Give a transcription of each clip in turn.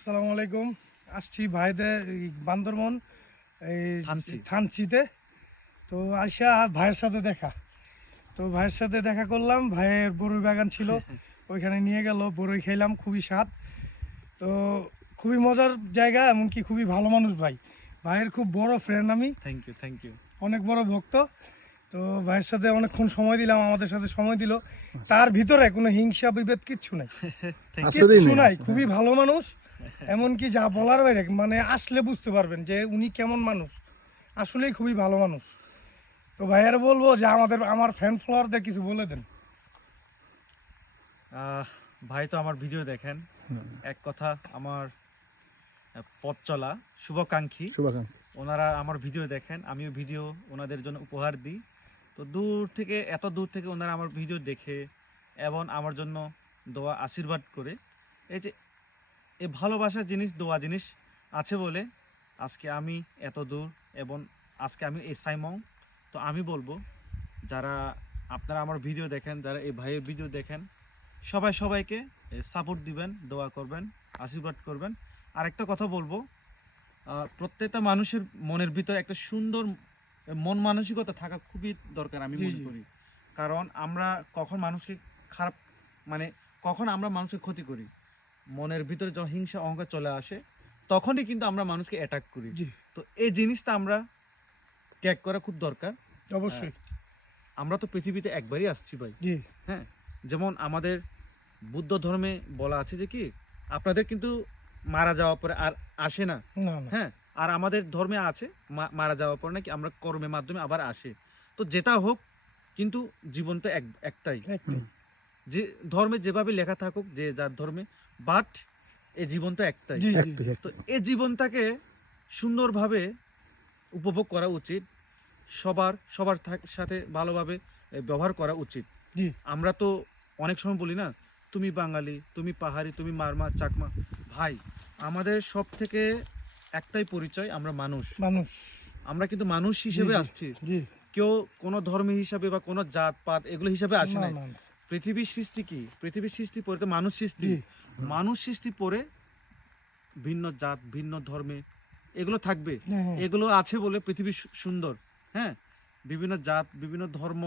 আসসালামু আলাইকুম। আসছি ভাইদের এই বান্দরবন এই থানচিতে। তো আইসা ভাইয়ের সাথে দেখা, তো ভাইয়ের সাথে দেখা করলাম। ভাইয়ের বড়ই বাগান ছিল, ওইখানে নিয়ে গেল, বড়ই খেলাম, খুবই স্বাদ। তো খুবই মজার জায়গা, এমনকি খুবই ভালো মানুষ ভাই। ভাইয়ের খুব বড় ফ্রেন্ড আমি, থ্যাংক ইউ অনেক বড় ভক্ত। তো ভাইয়ের সাথে অনেকক্ষণ সময় দিলাম, আমাদের সাথে সময় দিল। তার ভিতরে কোনো হিংসা বিভেদ কিচ্ছু নাই, কিচ্ছু নাই। খুবই ভালো মানুষ, এমনকি যা বলার বাইরে, মানে আসলে বুঝতে পারবেন যে উনি কেমন মানুষ। আসলেই খুবই ভালো মানুষ। তো ভাইয়ার বলবো যে আমার ফ্যান ফলোয়ারদের কিছু বলে দেন। ভাই তো আমার ভিডিও দেখেন, এক কথা আমার পথ চলা শুভাকাঙ্ক্ষী, ওনারা আমার ভিডিও দেখেন, আমিও ভিডিও ওনাদের জন্য উপহার দিই। তো এত দূর থেকে ওনারা আমার ভিডিও দেখে এবং আমার জন্য দোয়া আশীর্বাদ করে, এই যে এই ভালোবাসার জিনিস, দোয়া জিনিস আছে বলে আজকে আমি এত দূর এবং আজকে আমি এই সাইমং। তো আমি বলবো, যারা আপনারা আমার ভিডিও দেখেন, যারা এই ভাইয়ের ভিডিও দেখেন, সবাইকে সাপোর্ট দিবেন, দোয়া করবেন, আশীর্বাদ করবেন। আর একটা কথা বলবো, প্রত্যেকটা মানুষের মনের ভিতরে একটা সুন্দর মন মানসিকতা থাকা খুবই দরকার আমি মনে করি। কারণ আমরা কখন মানুষকে খারাপ, মানে কখন আমরা মানুষকে ক্ষতি করি, মনের ভিতরে যখন হিংসা অহংকার চলে আসে, তখনই কিন্তু আমরা মানুষকে অ্যাটাক করি। তো এই জিনিসটা আমরা ত্যাগ করা খুব দরকার। অবশ্যই। আমরা তো পৃথিবীতে একবারই আসছি ভাই। হ্যাঁ, যেমন আমাদের বুদ্ধ ধর্মে বলা আছে যে কি, আপনাদের কিন্তু মারা যাওয়ার পরে আর আসে না। হ্যাঁ, আর আমাদের ধর্মে আছে মারা যাওয়ার পর নাকি আমরা কর্মের মাধ্যমে আবার আসে। তো যেটা হোক, কিন্তু জীবন তো একটাই। যে ধর্মে যেভাবে লেখা থাকুক, যে যার ধর্মে, বাট এই জীবন তো একটাই। তো এই জীবনটাকে সুন্দরভাবে উপভোগ করা উচিত, সবার সাথে ভালোভাবে ব্যবহার করা উচিত। আমরা তো অনেক সময় বলি না, তুমি বাঙালি, তুমি পাহাড়ি, তুমি মারমা, চাকমা। ভাই, আমাদের সব থেকে একটাই পরিচয়, আমরা মানুষ। আমরা কিন্তু মানুষ হিসেবে আসছি, কেউ কোনো ধর্ম হিসাবে বা কোনো জাত পাত এগুলো হিসাবে আসে না। পৃথিবীর সৃষ্টি কি, পৃথিবীর সৃষ্টি পরে তো মানুষ সৃষ্টি। মানুষ সৃষ্টি পরে ভিন্ন জাত, ভিন্ন ধর্মে এগুলো থাকবে। এগুলো আছে বলে পৃথিবী সুন্দর। হ্যাঁ, বিভিন্ন জাত, বিভিন্ন ধর্ম,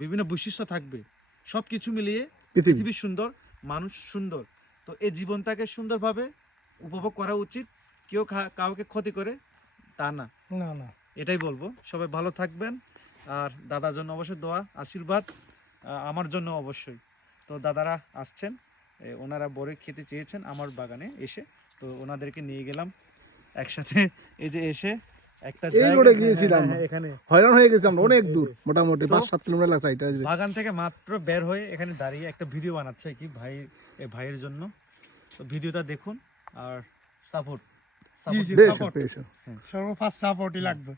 বিভিন্ন বৈশিষ্ট্য থাকবে, সব কিছু মিলিয়ে পৃথিবী সুন্দর, মানুষ সুন্দর। তো এই জীবনটাকে সুন্দরভাবে উপভোগ করা উচিত, কেউ কাউকে ক্ষতি করে তা না। এটাই বলবো। সবাই ভালো থাকবেন, আর দাদার জন্য অবশ্যই দোয়া আশীর্বাদ, আমার জন্য অবশ্যই। তো দাদারা আসছেন, ওনারা বড়ই খেতে চেয়েছেন আমার বাগানে এসে, তো ওনাদেরকে নিয়ে গেলাম একসাথে। এই যে এসে একটা এখানে হয়রান হয়ে গেছি আমরা, অনেক দূর, মোটামুটি 5-7 কিলোমিটার লাগছে এটা। বাগান থেকে মাত্র বের হয়ে এখানে দাঁড়িয়ে একটা ভিডিও বানাচ্ছে কি ভাইয়ের জন্য। তো ভিডিওটা দেখুন আর সাপোর্ট সর্বফার্স্ট সাপোর্টই লাগবে।